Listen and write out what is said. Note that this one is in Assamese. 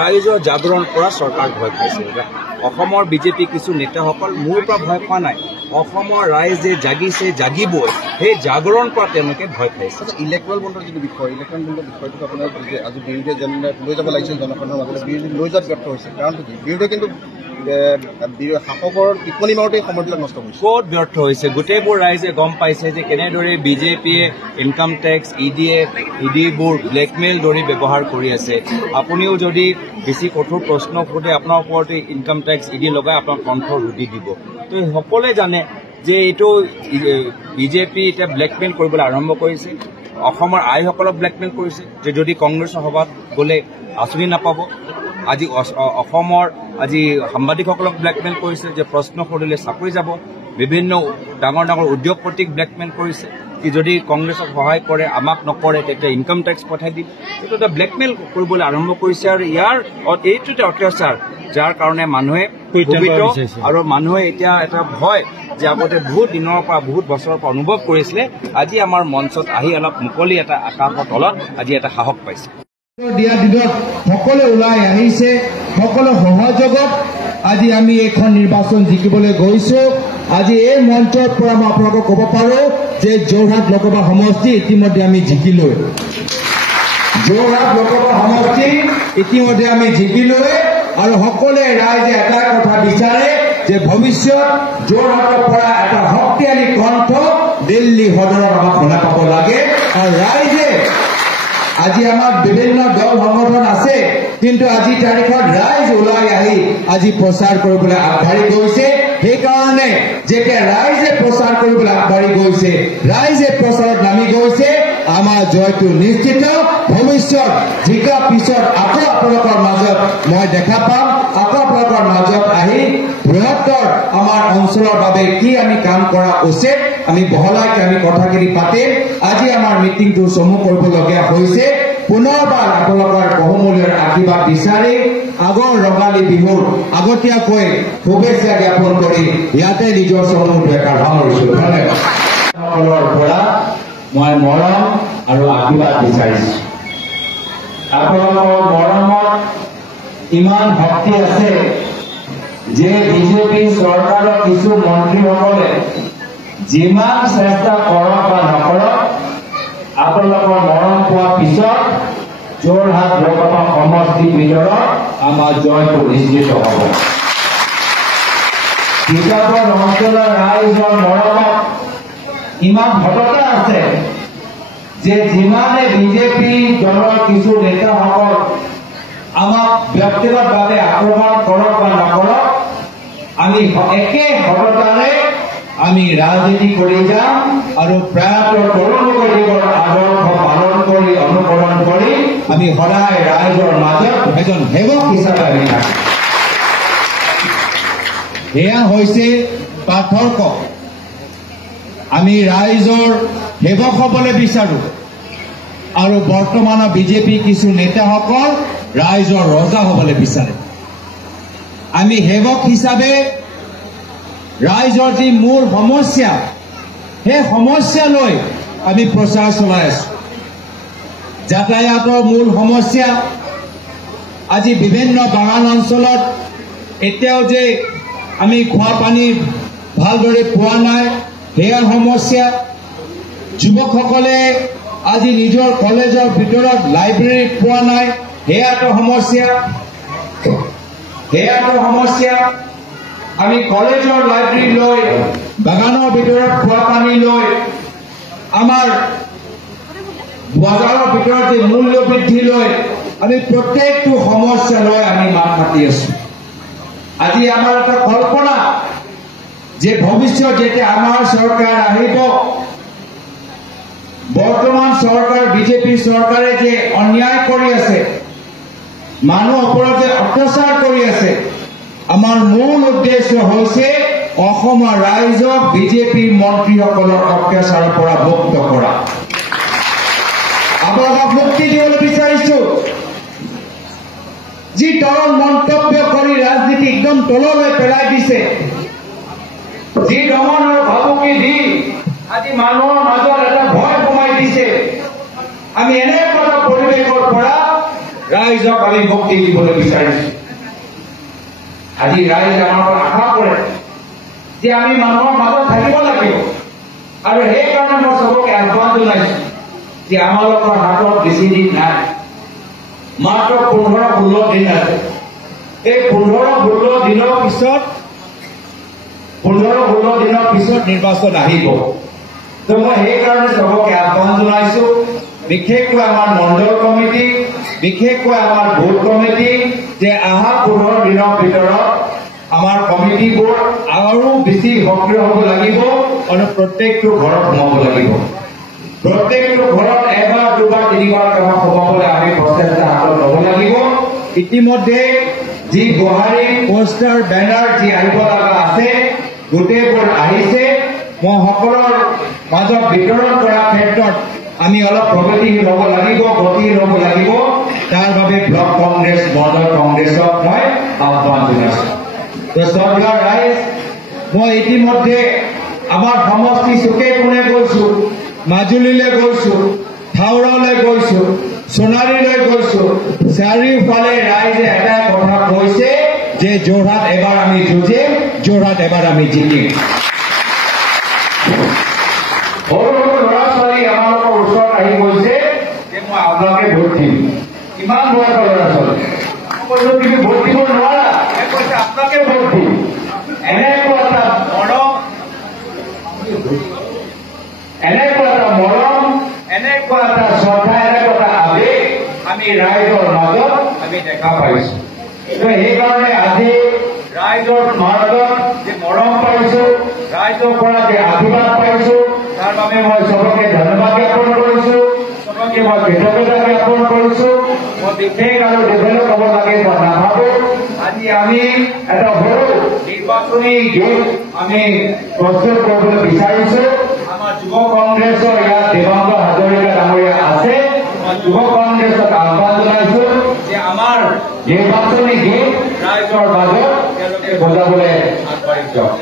ৰাইজৰ জাগৰণ কৰা চৰকাৰ ভয় খাইছে। অসমৰ বিজেপি কিছু নেতাসকল মোৰ পৰা ভয় খোৱা নাই, অসমৰ ৰাইজে জাগিছে, জাগিবই, সেই জাগৰণ পৰা তেওঁলোকে ভয় খাইছে। ইলেক্ট্ৰেল বণ্ডৰ যিটো বিষয়, ইলেক্ট্ৰেল বণ্ডৰ বিষয়টো আপোনাৰ আজি বিৰোধীয়ে যেনে লৈ যাব লাগিছিল জনসাধাৰণৰ মাজলৈ, বিৰোধী লৈ যোৱাত ব্যৰ্থ হৈছে। কাৰণটো কি? বিৰোধীয়ে কিন্তু শাসকৰ টিপ্পনী মাৰোঁতে সময়বিলাক নষ্ট হৈছে। ক'ত ব্যৰ্থ হৈছে? গোটেইবোৰ ৰাইজে গম পাইছে যে কেনেদৰে বিজেপিয়ে ইনকাম টেক্স, ইডিবোৰ ব্লেকমেইল ধৰি ব্যৱহাৰ কৰি আছে। আপুনিও যদি বেছি কঠোৰ প্ৰশ্ন সোধে, আপোনাৰ ওপৰতে ইনকাম টেক্স, ইডি লগাই আপোনাৰ কণ্ঠ ৰুদি দিব। তো সকলোৱে জানে যে এইটো বিজেপি এতিয়া ব্লেকমেইল কৰিবলৈ আৰম্ভ কৰিছে। অসমৰ আইসকলক ব্লেকমেইল কৰিছে যে যদি কংগ্ৰেছৰ সভাত গ'লে আঁচনি নাপাব। আজি অসমৰ সাংবাদিকসকলক ব্লেকমেইল কৰিছে যে প্ৰশ্ন সুধিলে চাকৰি যাব। বিভিন্ন ডাঙৰ ডাঙৰ উদ্যোগপতিক ব্লেকমেইল কৰিছে কি যদি কংগ্ৰেছক সহায় কৰে, আমাক নকৰে, তেতিয়া ইনকাম টেক্স পঠাই দিম। এইটো এটা ব্লেকমেইল কৰিবলৈ আৰম্ভ কৰিছে আৰু এইটো এটা অত্যাচাৰ, যাৰ কাৰণে মানুহে আৰু মানুহে এতিয়া এটা ভয় যে আগতে বহুত দিনৰ পৰা, বহুত বছৰৰ পৰা অনুভৱ কৰিছিলে। আজি আমাৰ মঞ্চত আহি অলপ মুকলি এটা আকাশৰ তলত আজি এটা সাহস পাইছে। দিয়া দিনত সকলো ওলাই আহিছে, সকলো সহযোগত আজি আমি এইখন নিৰ্বাচন জিকিবলৈ গৈছো। আজি এই মঞ্চৰ পৰা মই আপোনালোকক ক'ব পাৰো যে যোৰহাট লোকসভা সমষ্টি ইতিমধ্যে আমি জিকিলো। যোৰহাট লোকসভা সমষ্টি ইতিমধ্যে আমি জিকিলো আৰু সকলোৱে ৰাইজে এটা কথা বিচাৰে যে ভৱিষ্যত যোৰহাটৰ পৰা এটা শক্তিশালী কণ্ঠ দিল্লী সদনত আমাক শুনা পাব লাগে। আৰু ৰাইজে আজি আমাৰ বিভিন্ন দল সংগঠন আছে, কিন্তু আজি তাৰিখত ৰাইজ ওলাই আহি আজি প্ৰচাৰ কৰিবলৈ আগবাঢ়ি গৈছে। সেইকাৰণে যেতিয়া ৰাইজে প্ৰচাৰ কৰিবলৈ আগবাঢ়ি গৈছে, ৰাইজে প্ৰচাৰত নামি গৈছে, আমাৰ জয়টো নিশ্চিত। ভৱিষ্যত জিকাৰ পিছত আকৌ আপোনালোকৰ মাজত মই দেখা পাম, আকৌ আপোনালোকৰ মাজত আহি বৃহত্তৰ আমাৰ অঞ্চলৰ বাবে কি আমি কাম কৰা উচিত আমি বহলাকৈ আমি কথাখিনি পাতিম। আজি আমাৰ মিটিংটো চমু কৰিবলগীয়া হৈছে। পুনৰবাৰ আপোনালোকৰ বহুমূলীয় আশীৰ্বাদ বিচাৰি আগৰ ৰঙালী বিহুৰ আগতীয়াকৈ শুভেচ্ছা জ্ঞাপন কৰি ইয়াতে নিজৰ চমুটো এটা সামৰিছো। সকলৰ পৰা মই মৰম আৰু আশীৰ্বাদ বিচাৰিছো। আপোনালোকৰ মৰমত ইমান শক্তি আছে যে বিজেপি চৰকাৰৰ কিছু মন্ত্ৰীসকলে যিমান চেষ্টা কৰক বা নকৰক, আপোনালোকৰ মৰম পোৱাৰ পিছত যোৰহাট লোকসভা সমষ্টিৰ ভিতৰত আমাৰ জয়টো নিশ্চিত হ'ব। তিতাবৰ অঞ্চলৰ ৰাইজৰ মৰমত ইমান সততা আছে যে যিমানে বিজেপি দলৰ কিছু নেতাসকল আমাক ব্যক্তিগতভাৱে আক্ৰমণ কৰক বা নকৰক, আমি একে সততাৰে আমি ৰাজনীতি কৰি যাম আৰু প্ৰয়াত তৰুণ গগৈদেৱৰ আদৰ্শ পালন কৰি অনুকৰণ কৰি আমি সদায় ৰাইজৰ মাজত এজন সেৱক হিচাপে আমি থাকিম। এয়া হৈছে পাৰ্থক্য। আমি ৰাইজৰ সেৱক হ'বলৈ বিচাৰো আৰু বৰ্তমানৰ বিজেপি কিছু নেতাসকল ৰাইজৰ ৰজা হ'বলৈ বিচাৰে। আমি সেৱক হিচাপে ৰাইজৰ যি মূল সমস্যা, সেই সমস্যা লৈ আমি প্ৰচাৰ চলাই আছো। যাতায়াতৰ মূল সমস্যা, আজি বিভিন্ন বাগান অঞ্চলত এতিয়াও যে আমি খোৱা পানী ভালদৰে পোৱা নাই, সেয়া সমস্যা। যুৱকসকলে আজি নিজৰ কলেজৰ ভিতৰত লাইব্ৰেৰী পোৱা নাই, সেয়াটো সমস্যা। আমি কলেজৰ লাইব্ৰেৰী লৈ, বাগানৰ ভিতৰত খোৱা পানী লৈ, আমাৰ বজাৰৰ ভিতৰত মূল্য বৃদ্ধি লৈ আমি প্ৰত্যেকটো সমস্যা লৈ আমি মাত মাতি আছো। আজি আমাৰ এটা কল্পনা যে ভৱিষ্যত যেতিয়া আমাৰ চৰকাৰ আহিব, বৰ্তমান চৰকাৰ বিজেপি চৰকাৰে যে অন্যায় কৰি আছে, মানুহৰ ওপৰত যে অত্যাচাৰ কৰি আছে, আমাৰ মূল উদ্দেশ্য হৈছে অসমৰ ৰাইজক বিজেপিৰ মন্ত্ৰীসকলৰ অত্যাচাৰৰ পৰা মুক্ত কৰা। আপোনালোকক মুক্তি দিবলৈ বিচাৰিছো। যি তৰল মন্তব্য কৰি ৰাজনীতি একদম তললৈ পেলাই দিছে, যি দমনৰ ভাবুকি দি আজি মানুহৰ মাজত এটা ভয় সোমাই দিছে, আমি এনে এটা পৰিৱেশৰ পৰা ৰাইজক আমি মুক্তি দিবলৈ বিচাৰিছো। আজি ৰাইজ আমাৰ পৰা আশা কৰে যে আমি মানুহৰ মাজত থাকিব লাগিব, আৰু সেইকাৰণে মই চবকে আহ্বান জনাইছো যে আমালোকৰ হাতত বেছি দিন নাই, মাত্ৰ 15-16 দিন আছে। এই 15-16 দিনৰ পিছত নিৰ্বাচন আহিব। তো মই সেইকাৰণে চবকে আহ্বান জনাইছো, বিশেষকৈ আমাৰ মণ্ডল কমিটি, বিশেষকৈ আমাৰ ভোট কমিটি, যে অহা 15 দিনৰ ভিতৰত আমাৰ কমিটিবোৰ আৰু বেছি সক্ৰিয় হ'ব লাগিব আৰু প্ৰত্যেকটো ঘৰত সোমাব লাগিব। প্ৰত্যেকটো ঘৰত এবাৰ, দুবাৰ, তিনিবাৰ সোমাবলৈ আমি প্ৰচেষ্টা হাতত ল'ব লাগিব। ইতিমধ্যে যি গোহাৰি পোষ্টাৰ বেনাৰ যি আহিব লগা আছে গোটেইবোৰ আহিছে। মই সকলৰ মাজত বিতৰণ কৰাৰ ক্ষেত্ৰত আমি অলপ প্ৰগতিশীল হ'ব লাগিব, গতিশীল হ'ব লাগিব। তাৰ বাবে ব্লক কংগ্ৰেছ, মণ্ডল কংগ্ৰেছক মই আহ্বান জনাইছো। শ্ৰদ্ধাৰ ৰাইজ, মই ইতিমধ্যে আমাৰ সমষ্টি চুকে কোণে গৈছো, মাজুলীলৈ গৈছো, থাউৰালৈ গৈছো, সোণাৰীলৈ গৈছো। চাৰিওফালে ৰাইজে এটাই কথা কৈছে যে যোৰহাট এবাৰ আমি যুঁজিম, যোৰহাট এবাৰ আমি জিকিম। সৰু সৰু ল'ৰা ছোৱালী আমালোকৰ ওচৰত আহি কৈছে যে মই আপোনাকে ভোট দিম। কিমান বয়সৰ ল'ৰা ছোৱালী? তুমি ভোট দিব নোৱাৰা, কৈছে আপোনাকে ভোট দিম। এনেকুৱা এটা মৰম, এনেকুৱা এটা শ্ৰদ্ধা, এনেকুৱা এটা আৱেগ আমি ৰাইজৰ মাজত আমি দেখা পাইছো। সেইকাৰণে আজি ৰাইজৰ মাজত যে মৰম পাইছো, ৰাইজৰ পৰা যে আশীৰ্বাদ পাইছো, তাৰ বাবে মই চবকে ধন্যবাদ জ্ঞাপন কৰিছো, চবকে মই কৃতজ্ঞতা জ্ঞাপন কৰিছো। মই বিশেষ আৰু ডেভেলপ হ'ব লাগে মই নাভাবো। আজি আমি এটা সৰু নিৰ্বাচনী গীত আমি প্ৰস্তুত কৰিবলৈ বিচাৰিছো। আমাৰ যুৱ কংগ্ৰেছৰ ইয়াত দেৱাংগ হাজৰিকা ডাঙৰীয়া আছে। মই যুৱ কংগ্ৰেছক আহ্বান জনাইছো যে আমাৰ নিৰ্বাচনী গীত ৰাইজৰ মাজত তেওঁলোকে বজাবলৈ আগবাঢ়ি যাওক।